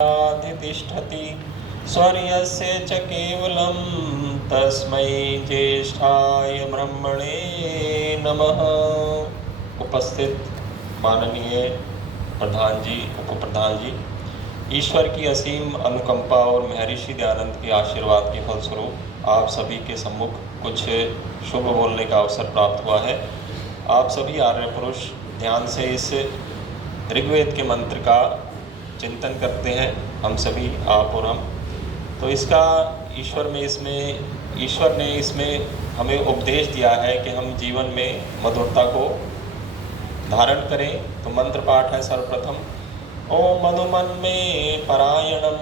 तिष्ठति स्वर्यस्य च केवलं तस्मै ज्येष्ठाय ब्रह्मणे नमः। उपस्थित माननीय प्रधान जी, उप प्रधान जी, ईश्वर की असीम अनुकंपा और महर्षि दयानंद के आशीर्वाद के फलस्वरूप आप सभी के सम्मुख कुछ शुभ बोलने का अवसर प्राप्त हुआ है। आप सभी आर्य पुरुष ध्यान से इस ऋग्वेद के मंत्र का चिंतन करते हैं, हम सभी, आप और हम। तो इसका ईश्वर ने इसमें हमें उपदेश दिया है कि हम जीवन में मधुरता को धारण करें। तो मंत्र पाठ है सर्वप्रथम, ओम मधुमन में परायणम,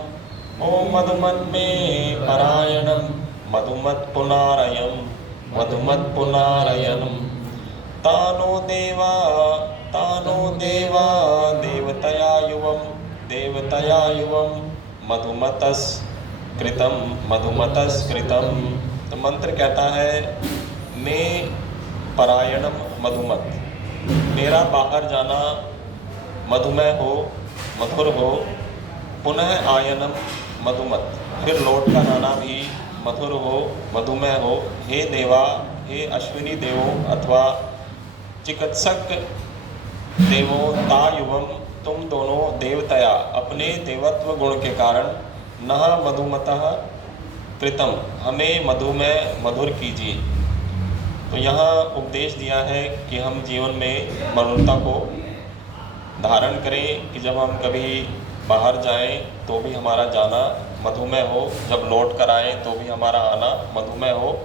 ओम मधुमन में परायणम, मधुमत पुनारयम, मधुमत पुनारयनम, तानो देवा देवतया युवम, देवतया युवम, मधुमतस्कृतं, मधुमतस्कृतं। तो मंत्र कहता है, मैं परायणम मधुमत, मेरा बाहर जाना मधुमय हो, मधुर हो, पुनः आयनम मधुमत, फिर लौट कर आना भी मधुर हो, मधुमय हो। हे देवा, हे अश्विनी देवों अथवा चिकित्सक देवों, तायुवम, तुम दोनों देवतया अपने देवत्व गुण के कारण नः मधुमतः कृतम, हमें मधुमय मधुर कीजिए। तो यहाँ उपदेश दिया है कि हम जीवन में मधुरता को धारण करें कि जब हम कभी बाहर जाएं तो भी हमारा जाना मधुमय हो, जब लौट कर आएँ तो भी हमारा आना मधुमय हो।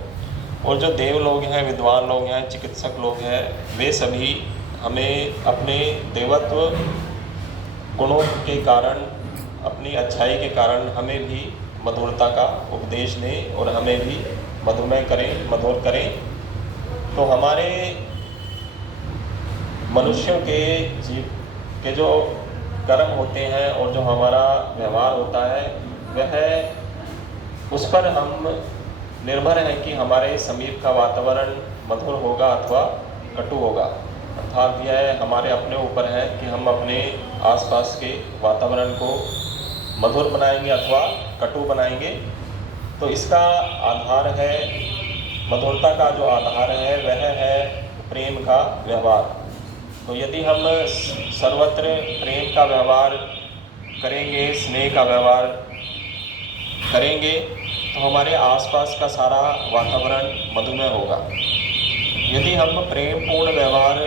और जो देव लोग हैं, विद्वान लोग हैं, चिकित्सक लोग हैं, वे सभी हमें अपने देवत्व गुणों के कारण, अपनी अच्छाई के कारण हमें भी मधुरता का उपदेश दें और हमें भी मधुमय करें, मधुर करें। तो हमारे मनुष्यों के जो कर्म होते हैं और जो हमारा व्यवहार होता है, वह उस पर हम निर्भर हैं कि हमारे समीप का वातावरण मधुर होगा अथवा कटु होगा। अर्थात यह हमारे अपने ऊपर है कि हम अपने आसपास के वातावरण को मधुर बनाएंगे अथवा कटु बनाएंगे। तो इसका आधार है, मधुरता का जो आधार है वह है प्रेम का व्यवहार। तो यदि हम सर्वत्र प्रेम का व्यवहार करेंगे, स्नेह का व्यवहार करेंगे, तो हमारे आसपास का सारा वातावरण मधुमय होगा। यदि हम प्रेमपूर्ण व्यवहार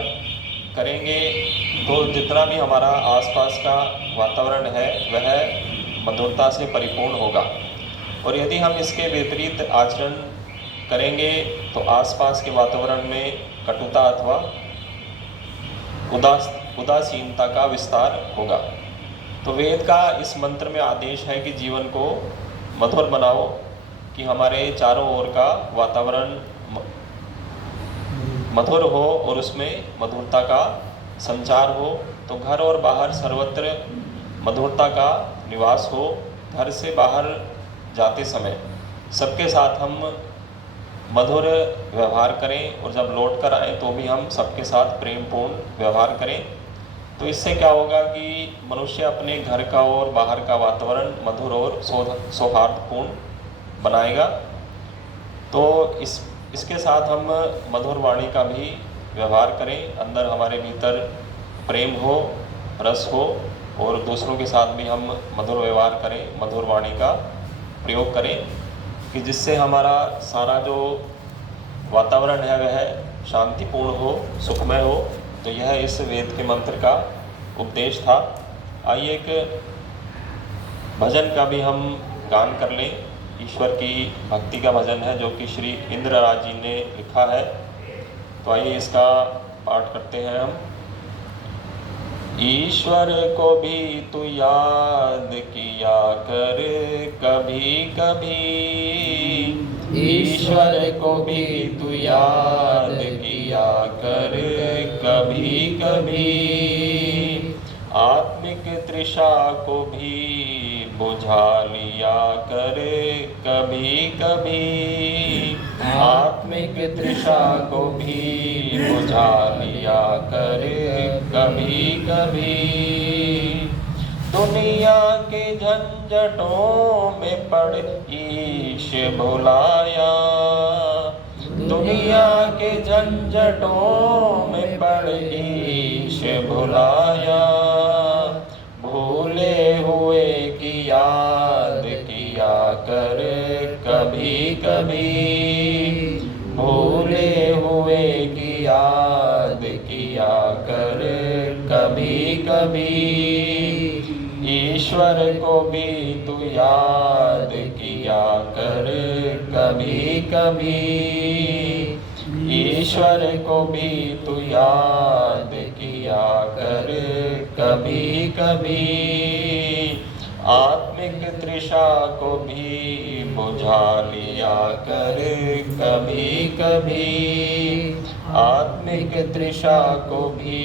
करेंगे तो जितना भी हमारा आसपास का वातावरण है वह मधुरता से परिपूर्ण होगा। और यदि हम इसके विपरीत आचरण करेंगे तो आसपास के वातावरण में कटुता अथवा उदासीनता का विस्तार होगा। तो वेद का इस मंत्र में आदेश है कि जीवन को मधुर बनाओ, कि हमारे चारों ओर का वातावरण मधुर हो और उसमें मधुरता का संचार हो। तो घर और बाहर सर्वत्र मधुरता का निवास हो। घर से बाहर जाते समय सबके साथ हम मधुर व्यवहार करें और जब लौट कर आएँ तो भी हम सबके साथ प्रेमपूर्ण व्यवहार करें। तो इससे क्या होगा कि मनुष्य अपने घर का और बाहर का वातावरण मधुर और सौहार्दपूर्ण बनाएगा। तो इसके साथ हम मधुर वाणी का भी व्यवहार करें, अंदर हमारे भीतर प्रेम हो, रस हो, और दूसरों के साथ भी हम मधुर व्यवहार करें, मधुर वाणी का प्रयोग करें, कि जिससे हमारा सारा जो वातावरण है वह शांतिपूर्ण हो, सुखमय हो। तो यह इस वेद के मंत्र का उपदेश था। आइए एक भजन का भी हम गान कर लें। ईश्वर की भक्ति का भजन है जो कि श्री इंद्रराज जी ने लिखा है। तो आइए इसका पाठ करते हैं हम। ईश्वर को भी तू याद किया कर कभी कभी, ईश्वर को भी तू याद किया कर कभी कभी, आत्मिक तृषा को भी बुझा लिया कर कभी कभी, आत्मिक तृषा को भी बुझा लिया कर कभी कभी। दुनिया के झंझटों में पड़ ईश भुलाया, दुनिया के झंझटों में पड़ ईश भुलाया। भूले हुए की याद किया कर कभी कभी, भूले हुए की याद किया कर कभी कभी। ईश्वर को भी तू याद किया कर कभी कभी, ईश्वर को भी तू याद किया कर कभी कभी। आत्मिक तृषा को भी बुझा लिया कर कभी कभी, आत्मिक तृषा को भी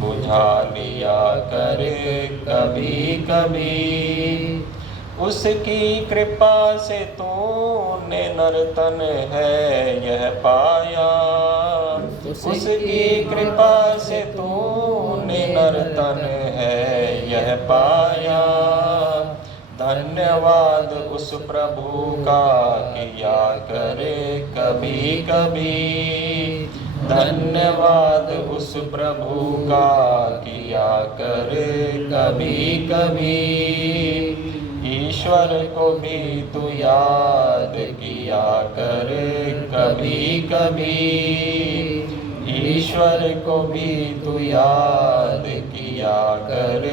बुझा लिया कर कभी कभी। उसकी कृपा से तूने नर्तन है यह पाया, उसकी कृपा से तूने नर्तन है यह पाया। धन्यवाद उस प्रभु का किया करे कभी कभी, धन्यवाद उस प्रभु का किया करे कभी कभी। ईश्वर को भी तू याद किया कर कभी कभी, ईश्वर को भी तू याद किया कर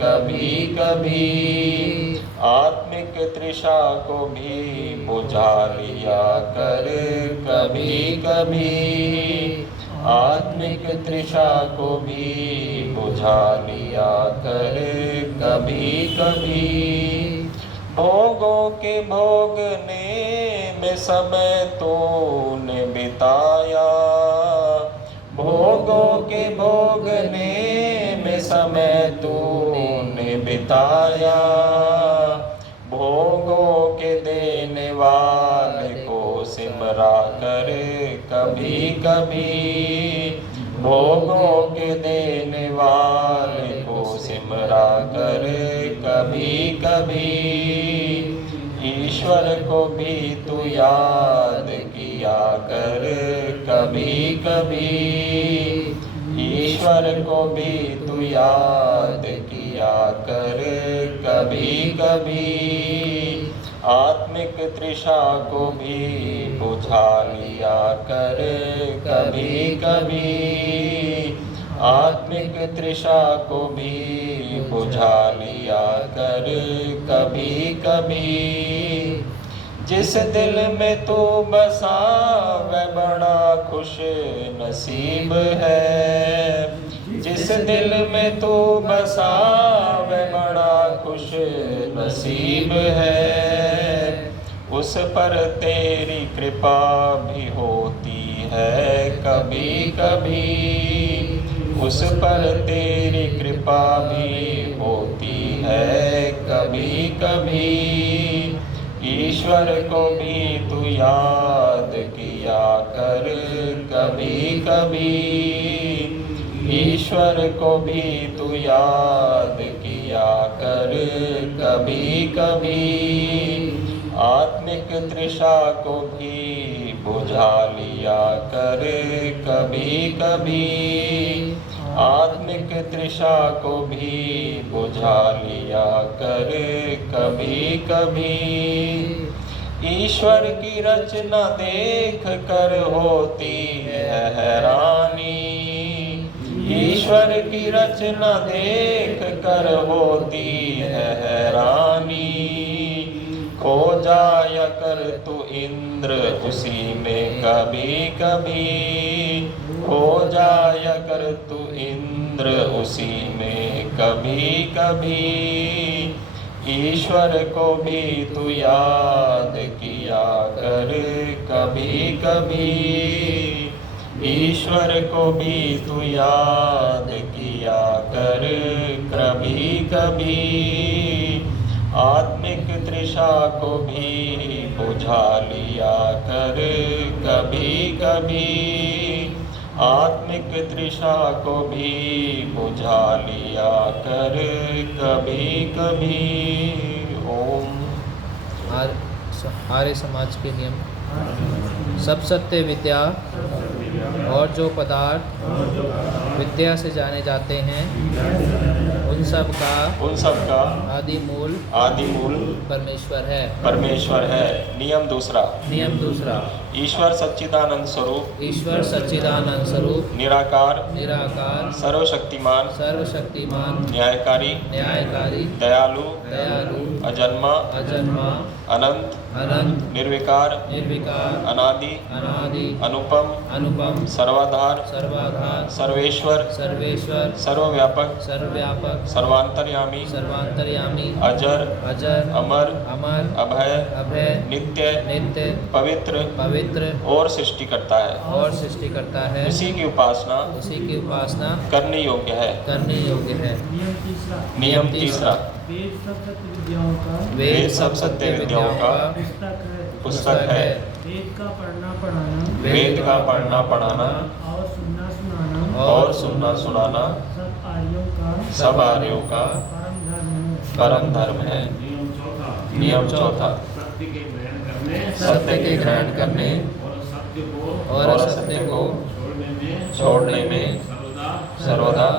कभी कभी। आत्मिक तृषा को भी बुझा लिया कर कभी कभी, आत्मिक तृषा को भी बुझा लिया कर कभी कभी। भोगों के भोगने में समय तूने बिताया, भोगों के भोगने में समय तूने बिताया। भोगों के देने वाले को सिमरा कर कभी कभी, भोगों के देने वाले को सिमरा कर कभी कभी। ईश्वर को भी तू याद किया कर कभी कभी, ईश्वर को भी तू याद किया कर कभी कभी। आत्मिक तृषा को भी बुझा लिया कर कभी कभी, आत्मिक तृषा को भी बुझा लिया कर कभी कभी। जिस दिल में तू बसा वह बड़ा खुश नसीब है, जिस दिल में तू बसा वह बड़ा खुश नसीब है। उस पर तेरी कृपा भी होती है कभी कभी, उस पर तेरी कृपा भी होती है कभी कभी। ईश्वर को भी तू याद किया कर कभी कभी, ईश्वर को भी तू याद किया कर कभी कभी। आत्मिक तृषा को भी बुझा लिया कर कभी कभी, आत्मिक तृषा को भी बुझा लिया कर कभी कभी। ईश्वर की रचना देख कर होती है हैरानी, ईश्वर की रचना देख कर होती है हैरानी। खो जाया कर तू इंद्र उसी में कभी कभी, खो जाया कर तू इंद्र उसी में कभी कभी। ईश्वर को भी तू याद किया कर कभी कभी, ईश्वर को भी तू याद किया कर कभी कभी। आत्मिक तृषा को भी बुझा लिया कर कभी कभी, आत्मिक तृषा को भी बुझा लिया कर कभी कभी। ओम। आर्य समाज के नियम। सब सत्य विद्या और जो पदार्थ विद्या से जाने जाते हैं उन सब का आदि मूल परमेश्वर है। नियम दूसरा ईश्वर सच्चिदानंद स्वरूप निराकार सर्वशक्तिमान न्यायकारी दयालु अजन्मा अनंत निर्विकार अनादि अनुपम सर्वाधार सर्वेश्वर सर्वव्यापक सर्वांतर्यामी अजर अमर अभय नित्य पवित्र और सृष्टि करता है। उसी की उपासना करने योग्य है। नियम तीसरा वेद सब सत्य विद्याओं का पुस्तक है। वेद का पढ़ना पढ़ाना और सुनना सुनाना सब आर्यों का परम धर्म है। नियम चौथा सत्य के ग्रहण करने और असत्य को छोड़ने में सर्वदा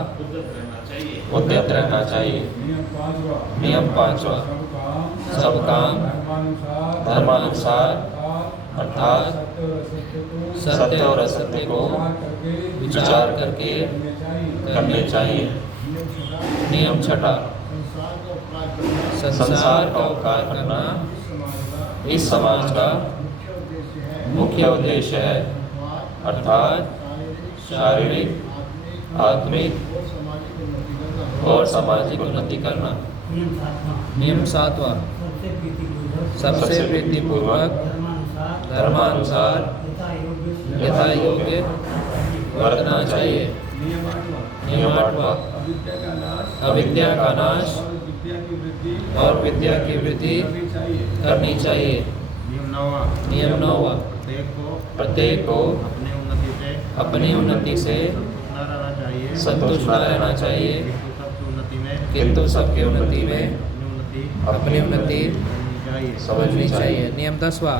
उद्यत रहना चाहिए। नियम पांचवा सब काम धर्मानुसार अर्थात सत्य और असत्य को विचार करके करने चाहिए। नियम छठा संसार का उपकार करना इस समाज का मुख्य उद्देश्य है, अर्थात शारीरिक आत्मिक और सामाजिक उन्नति करना। नियम सातवां सबसे प्रीतिपूर्वक धर्मानुसार यथा योग्य वर्तना चाहिए। नियम आठवां अविद्या का नाश और विद्या की वृद्धि करनी चाहिए। नियम नौवां प्रत्येक को अपनी उन्नति से संतुष्ट न रहना चाहिए, किंतु सबकी उन्नति में अपनी उन्नति समझनी चाहिए। नियम दसवां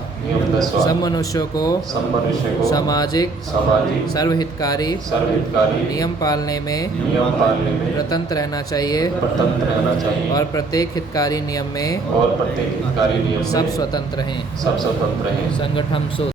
सब मनुष्यों को सामाजिक सर्वहितकारी नियम पालने में स्वतंत्र रहना चाहिए और प्रत्येक हितकारी नियम में सब स्वतंत्र हैं। संगठन